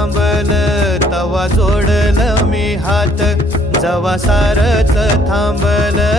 थांबल तवा जोडल मी हात. जवा सारच थांबल.